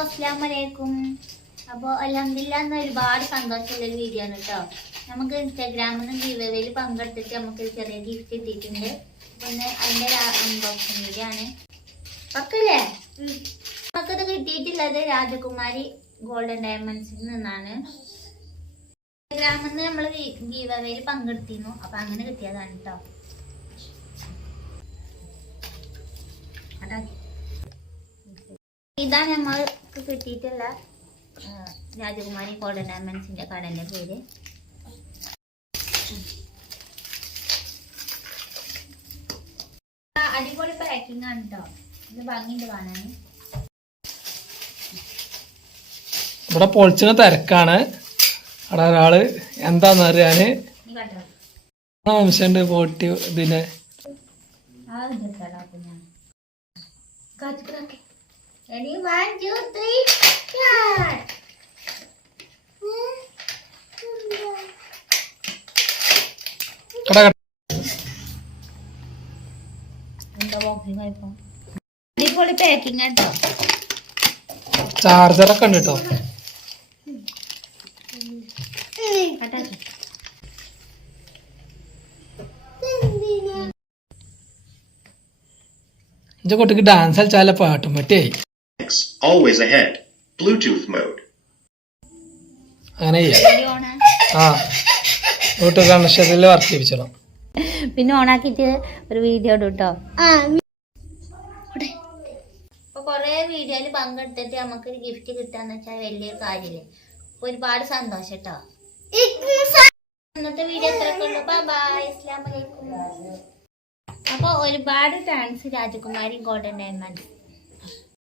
അസ്സലാമലൈക്കും. അപ്പോൾ അൽഹംദുലില്ലാഹ് ഒരുപാട് സന്തോഷമുള്ള ഒരു വീഡിയോ ആണ് കേട്ടോ. നമുക്ക് ഇൻസ്റ്റാഗ്രാമിൽ നിന്ന് ഗീവവേയിൽ പങ്കെടുത്തിട്ട് നമുക്ക് ചെറിയ ഗിഫ്റ്റ് കിട്ടിയിട്ടുണ്ട്. പിന്നെ അതിൻ്റെ അൺബോക്സിംഗ് വീഡിയോ ആണ്. പക്കല്ലേ നമുക്കത് കിട്ടിയിട്ടുള്ളത് രാജകുമാരി ഗോൾഡൻ ഡയമണ്ട്സിൽ നിന്നാണ്. ഇൻസ്റ്റാഗ്രാമിൽ നിന്ന് നമ്മൾ ഗീവവേയിൽ പങ്കെടുത്തിരുന്നു. അപ്പൊ അങ്ങനെ കിട്ടിയതാണ് കേട്ടോ. ഇതാണ് നമ്മൾക്ക് കിട്ടിയിട്ടുള്ള രാജകുമാരി ഗോൾഡൻ ഡയമണ്ട്സിന്റെ കടന്റെ പേര്. അടിപൊളി പാക്കിംഗ് ആണ് കേട്ടോ. ഇത് ഭംഗിയുണ്ട് കാണാൻ. ഇവിടെ പൊളിച്ചിന് തിരക്കാണ്. അവിടെ ഒരാള് എന്താന്ന് അറിയാന് ആവശ്യമുണ്ട് പോട്ടി ഇതിനെ Ready? 1, 2, 3, start! അടിപൊളി പാക്കിംഗ് കേട്ടോ. ചാർജറൊക്കെ ഉണ്ട് കേട്ടോ. എന്റെ കുട്ടിക്ക് ഡാൻസ് കളിച്ചാല പാട്ടും പറ്റേ. Always ahead. Bluetooth mode. അങ്ങനെ ബ്ലൂടൂത്ത് കണക്ഷനിൽ വർക്ക് ചെയ്യിപ്പിച്ചോളാം. പിന്നെ ഓണാക്കിട്ട് ഒരു വീഡിയോ ഇടും കേട്ടോ. അപ്പൊ കൊറേ വീഡിയോയില് പങ്കെടുത്തിട്ട് നമുക്കൊരു ഗിഫ്റ്റ് കിട്ടാന്ന് വെച്ചാൽ വലിയൊരു കാര്യല്ലേ. ഒരുപാട് സന്തോഷം കേട്ടോ. ഇന്നത്തെ വീഡിയോ എത്രയൊക്കെ ഉള്ളു. ബൈ, അസ്സലാമു അലൈക്കും. അപ്പൊ ഒരുപാട് താങ്ക്സ് രാജകുമാരി ഗോൾഡൻ ഡയമണ്ട്സ്.